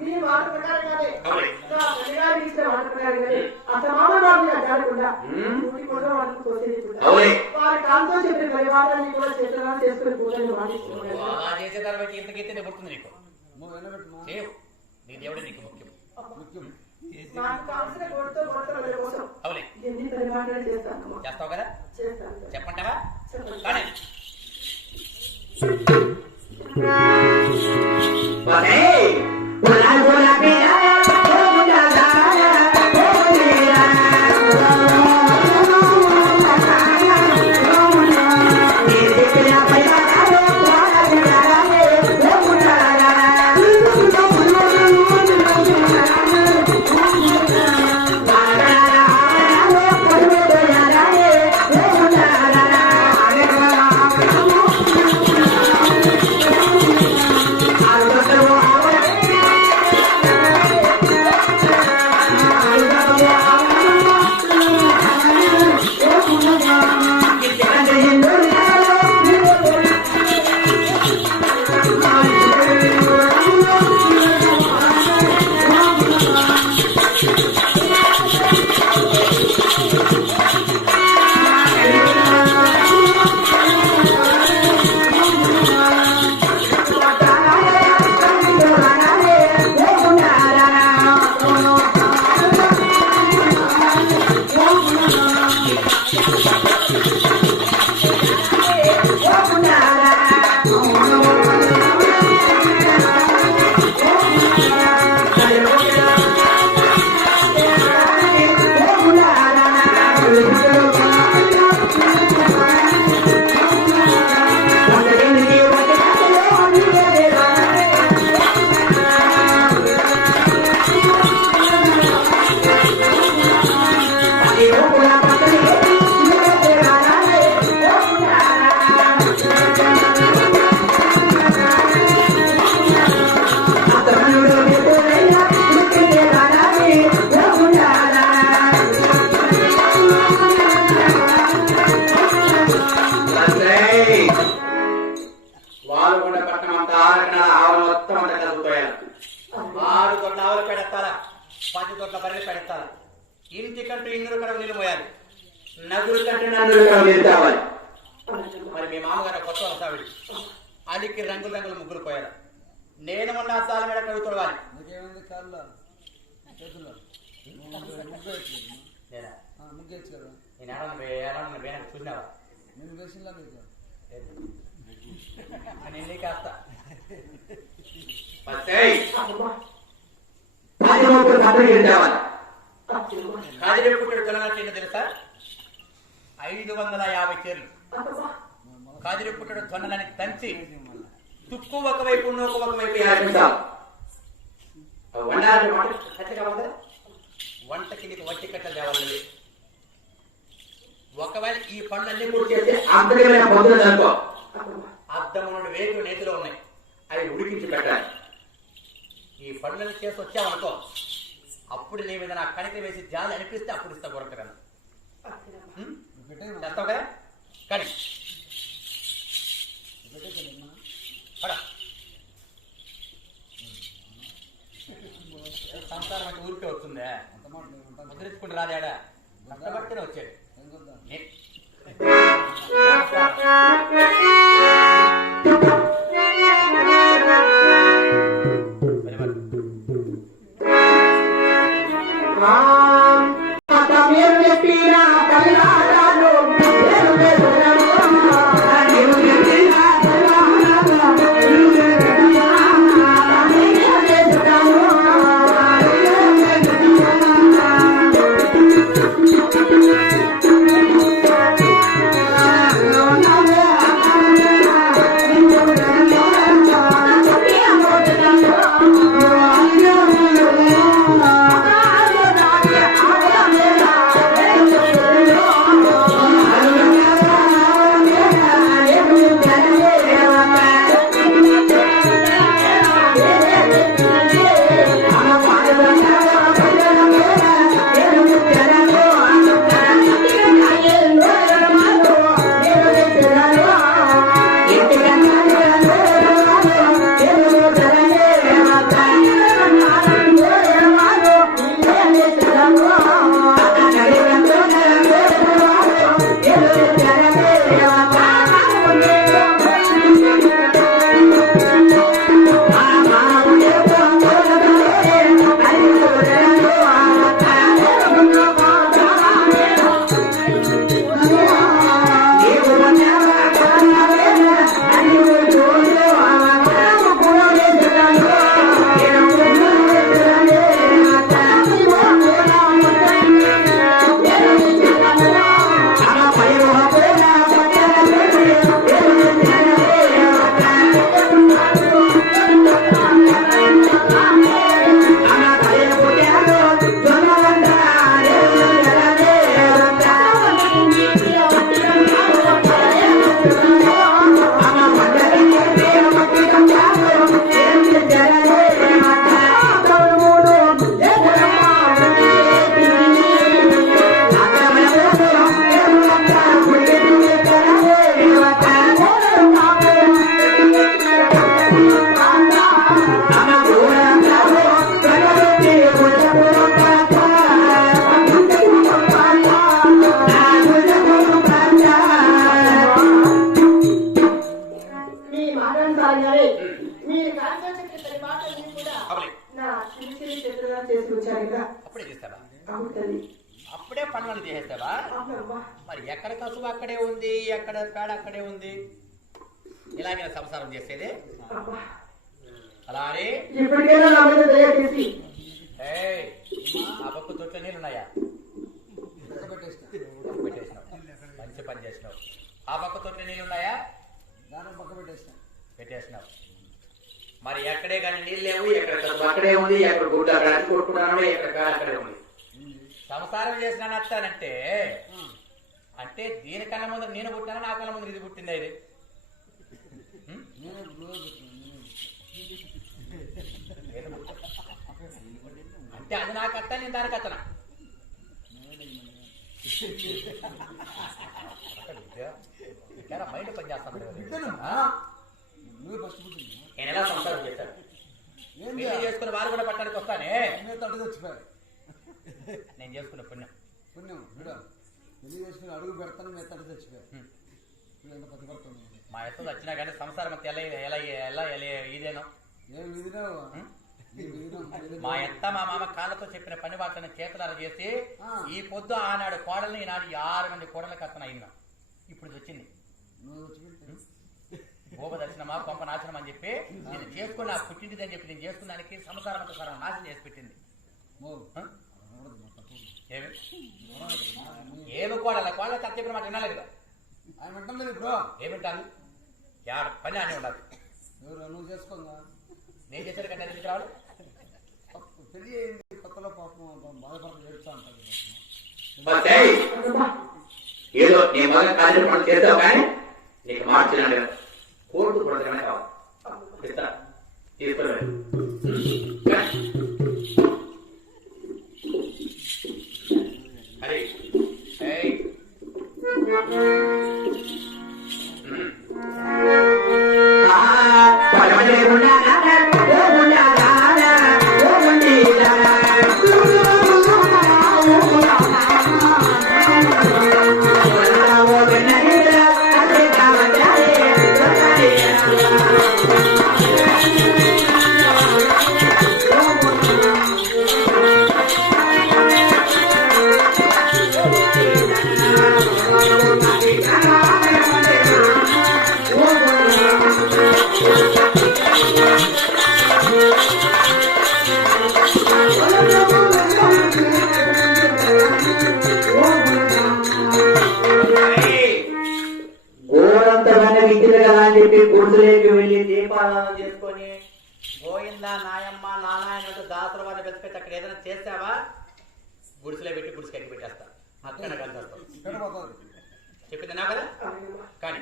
మీ మాట ప్రకారంగానే నా తల్లిగారికి ఇచ్చిన మాట ప్రకారంగానే అసమాన బాబుగా జాడకుండా ఊరి కూడా వాళ్ళకు తోసేయకుండా వారి కాంతో చెప్పిన పరివారాన్ని కూడా చేతులు చేసుకుని పూజలు మాటిస్తున్నాను. అలా చేసేదాన్ని బట్టి ఇంతకైతే పుడుతుంది నీకు. నీ దేవుడే నీకు ముఖ్యం. నాకు కావాల్సిన గొడతో గొడతల కోసం ఎన్ని పరిమాణాలు చేస్తాను. చేస్తావు కదా? చేస్తాను. చెప్పంటావా? ఇంటికంటూ ఇందులో కడవ నీళ్ళు పోయాలి, నదులు కంటే నదులు కడవ నీళ్ళు కావాలి. మరి మీ మామగారు కొత్త వస్తావిడి అలికి రంగులు రంగులు ముగ్గులు పోయారు. నేను మొన్న అద్దాల మీద కడుగు తొడవాలి. చూసినావా? నేను కాస్తా కాజిరెప్పుడు జొన్నలు తెలుసా? 550 చీరలు కాజిరెప్పుడు జొన్నలని తంచి తుక్కు ఒకవైపు ఒకవైపు వంటకి నీకు వట్టి కట్టలు తేవాలి. ఒకవేళ ఈ పనులన్నీ పూర్తి చేస్తే అద్దముడు వేలు నేతిలో ఉన్నాయి, అవి ఉడికించి పెట్టాలి. ఈ పనులను చేసి వచ్చావనుకో, అప్పుడు నీ మీద నా కణిక వేసి జాలి అనిపిస్తే అప్పుడు ఇస్తా కొరకగలను. చేస్తావు కదా? కానీ సంసారం అంటే ఊరికే వస్తుందే, ముద్రించుకుంటే రాదాడా? కష్టపడితేనే వచ్చాడు. మీరు చెప్పిన మరి ఎక్కడ కసువు అక్కడే ఉంది, ఎక్కడ పేడ అక్కడే ఉంది. ఇలాగే సంసారం చేసేది. అలా అని ఇప్పటికైనా నా మీద దయచేసి ఆ పక్క తొట్ల నీళ్ళున్నాయా? పెట్టేసినావు, మంచి పని చేసినావు. ఆ పక్క తొట్ల నీళ్ళున్నాయా? పెట్టేసినావు. మరి ఎక్కడే కానీ నీళ్ళు లేవు, ఎక్కడ అక్కడే ఉంది, ఎక్కడ గుడ్డు అక్కడ అన్ని కొట్టుకున్నాను, ఎక్కడ పేడ అక్కడే ఉంది. సంసారం చేసినాను అత్తానంటే అంటే దీనికన్నా ముందు నేను పుట్టాను, నా కన్నా ముందు ఇది పుట్టింది. ఇది అంటే అది నాకు అత్త, నేను దానికి అత్తనా? మైండ్ పని చేస్తాను. నేను ఎలా సంసారం చేశాను చేసుకుని వారు కూడా పట్టడానికి వస్తానే. నేను చేసుకున్న పుణ్యం అడుగు పెడతాను మీ తడి తెచ్చిపోయారు. మా ఎత్తు వచ్చినా కానీ సంసారం ఎలా ఎలా ఎలా ఇదేనో. మా ఎత్త మా మామ కాళ్ళతో చెప్పిన పని వాటిని చేతులారా చేసి ఈ పొద్దు ఆనాడు కోడల్ని ఈనాడు 6 మంది కోడలకు అతను అయినా. ఇప్పుడు వచ్చింది భూప దర్శనమా కొంప నాశనం అని చెప్పి నేను చేసుకుని ఆ పుట్టింది అని చెప్పి నేను చేసుకున్నానికి సంసారం అంతా సరం నాశనం చేసి పెట్టింది. ఏమి కోడల కోడల కథ చెప్పిన మాట వినాలి కదా. ఆయన వింటలేదు ఇప్పుడు. ఏమింటాను యాడ పని అని ఉండాలి. నువ్వు చేసుకోగా నేను చేసేది కంటే ఎందుకు రావాలి? పెళ్లి కొత్తలో పాపం బాధపడతా ఏడుస్తా ఉంటుంది. ఏదో నీ మగ కార్యక్రమం చేస్తావు కానీ నీకు మార్చినాడు కదా. కోర్టు కూడా కావాలి ఇస్తా తీసుకోలేదు. గుడిసెలోకి వెళ్ళి దీపారాధన చేసుకొని గోయిందా నాయమ్మ నానాయనట్టు దాసర వాడిని వెతిపెట్టి అక్కడ ఏదైనా చేస్తావా గుడిసెలో పెట్టి గుడిసెకి ఎక్కి పెట్టేస్తా. అక్కడ కలిసి చెప్పింది నా కదా కానీ